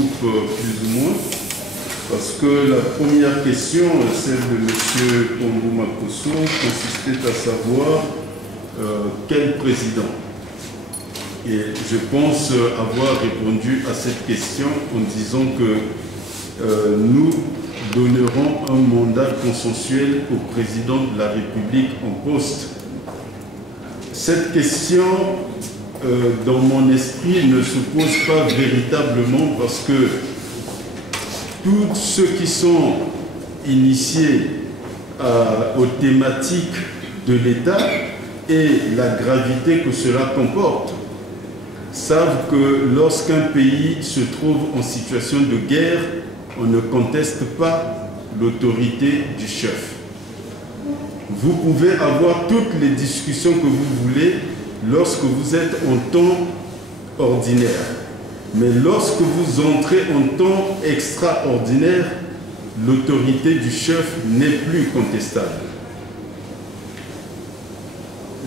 plus ou moins, parce que la première question, celle de M. Pombo Makosso, consistait à savoir quel président. Et je pense avoir répondu à cette question en disant que nous donnerons un mandat consensuel au président de la République en poste. Cette question, dans mon esprit, ne se pose pas véritablement parce que tous ceux qui sont initiés aux thématiques de l'État et la gravité que cela comporte savent que lorsqu'un pays se trouve en situation de guerre, on ne conteste pas l'autorité du chef. Vous pouvez avoir toutes les discussions que vous voulez lorsque vous êtes en temps ordinaire. Mais lorsque vous entrez en temps extraordinaire, l'autorité du chef n'est plus contestable.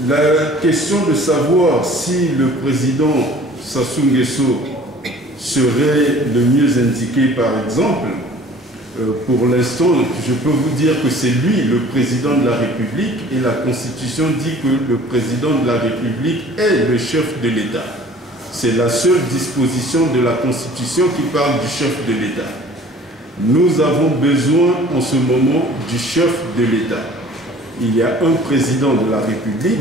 La question de savoir si le président Sassou Nguesso serait le mieux indiqué, par exemple, pour l'instant, je peux vous dire que c'est lui le président de la République et la Constitution dit que le président de la République est le chef de l'État. C'est la seule disposition de la Constitution qui parle du chef de l'État. Nous avons besoin en ce moment du chef de l'État. Il y a un président de la République.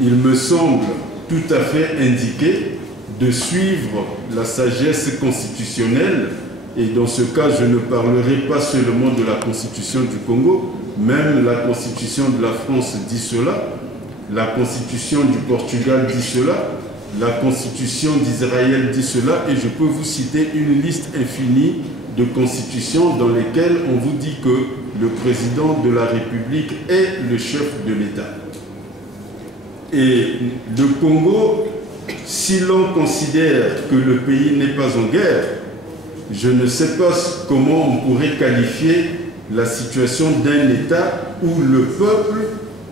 Il me semble tout à fait indiqué de suivre la sagesse constitutionnelle. Et dans ce cas, je ne parlerai pas seulement de la Constitution du Congo, même la Constitution de la France dit cela, la Constitution du Portugal dit cela, la Constitution d'Israël dit cela, et je peux vous citer une liste infinie de constitutions dans lesquelles on vous dit que le président de la République est le chef de l'État. Et le Congo, si l'on considère que le pays n'est pas en guerre, je ne sais pas comment on pourrait qualifier la situation d'un État où le peuple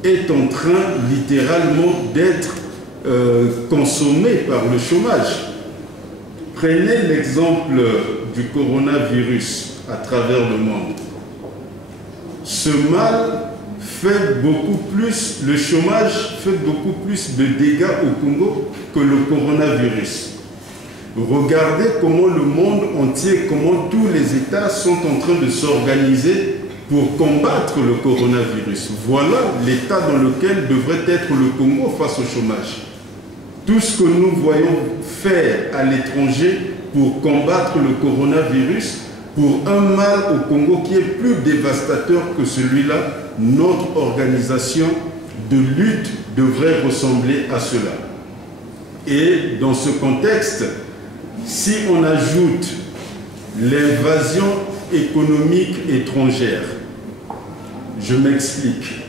est en train littéralement d'être consommé par le chômage. Prenez l'exemple du coronavirus à travers le monde. Ce mal fait beaucoup plus, le chômage fait beaucoup plus de dégâts au Congo que le coronavirus. Regardez comment le monde entier, comment tous les États sont en train de s'organiser pour combattre le coronavirus. Voilà l'état dans lequel devrait être le Congo face au chômage. Tout ce que nous voyons faire à l'étranger pour combattre le coronavirus, pour un mal au Congo qui est plus dévastateur que celui-là, notre organisation de lutte devrait ressembler à cela. Et dans ce contexte, si on ajoute l'invasion économique étrangère, je m'explique.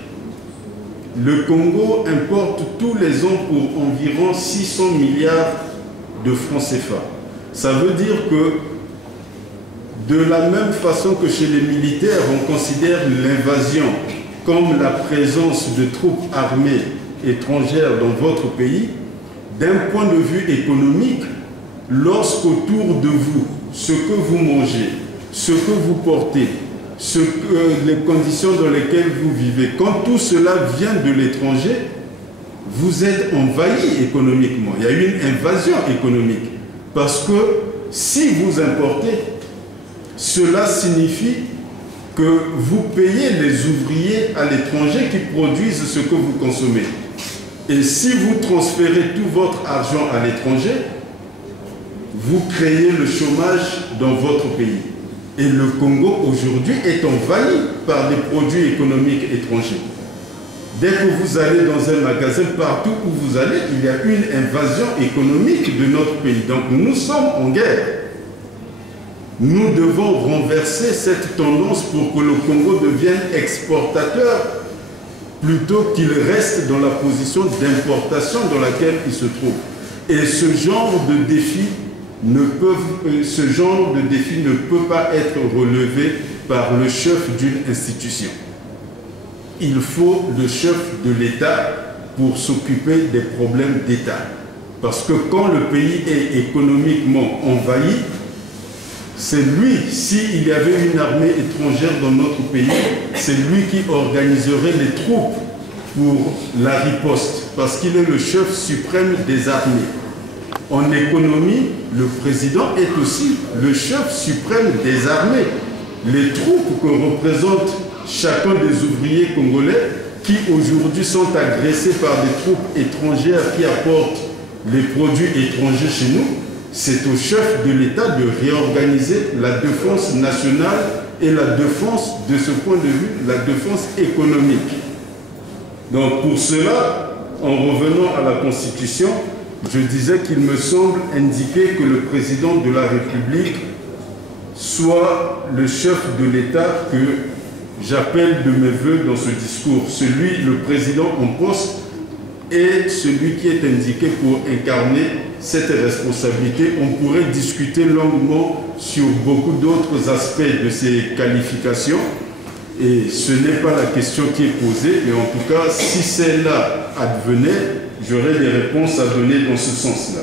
Le Congo importe tous les ans pour environ 600 milliards de francs CFA. Ça veut dire que de la même façon que chez les militaires, on considère l'invasion comme la présence de troupes armées étrangères dans votre pays, d'un point de vue économique, lorsqu'autour de vous, ce que vous mangez, ce que vous portez, les conditions dans lesquelles vous vivez, quand tout cela vient de l'étranger, vous êtes envahi économiquement. Il y a une invasion économique. Parce que si vous importez, cela signifie que vous payez les ouvriers à l'étranger qui produisent ce que vous consommez. Et si vous transférez tout votre argent à l'étranger, vous créez le chômage dans votre pays. Et le Congo aujourd'hui est envahi par des produits économiques étrangers. Dès que vous allez dans un magasin, partout où vous allez, il y a une invasion économique de notre pays. Donc nous sommes en guerre. Nous devons renverser cette tendance pour que le Congo devienne exportateur plutôt qu'il reste dans la position d'importation dans laquelle il se trouve. Et ce genre de défi ne peut pas être relevé par le chef d'une institution. Il faut le chef de l'État pour s'occuper des problèmes d'État. Parce que quand le pays est économiquement envahi, c'est lui, s'il y avait une armée étrangère dans notre pays, c'est lui qui organiserait les troupes pour la riposte, parce qu'il est le chef suprême des armées. En économie, le président est aussi le chef suprême des armées. Les troupes que représente chacun des ouvriers congolais qui aujourd'hui sont agressés par des troupes étrangères qui apportent les produits étrangers chez nous, c'est au chef de l'État de réorganiser la défense nationale et la défense, de ce point de vue, la défense économique. Donc pour cela, en revenant à la Constitution, je disais qu'il me semble indiquer que le président de la République soit le chef de l'État que j'appelle de mes voeux dans ce discours. Celui, le président en poste, est celui qui est indiqué pour incarner cette responsabilité. On pourrait discuter longuement sur beaucoup d'autres aspects de ces qualifications. Et ce n'est pas la question qui est posée, mais en tout cas, si celle-là advenait, j'aurais des réponses à donner dans ce sens-là.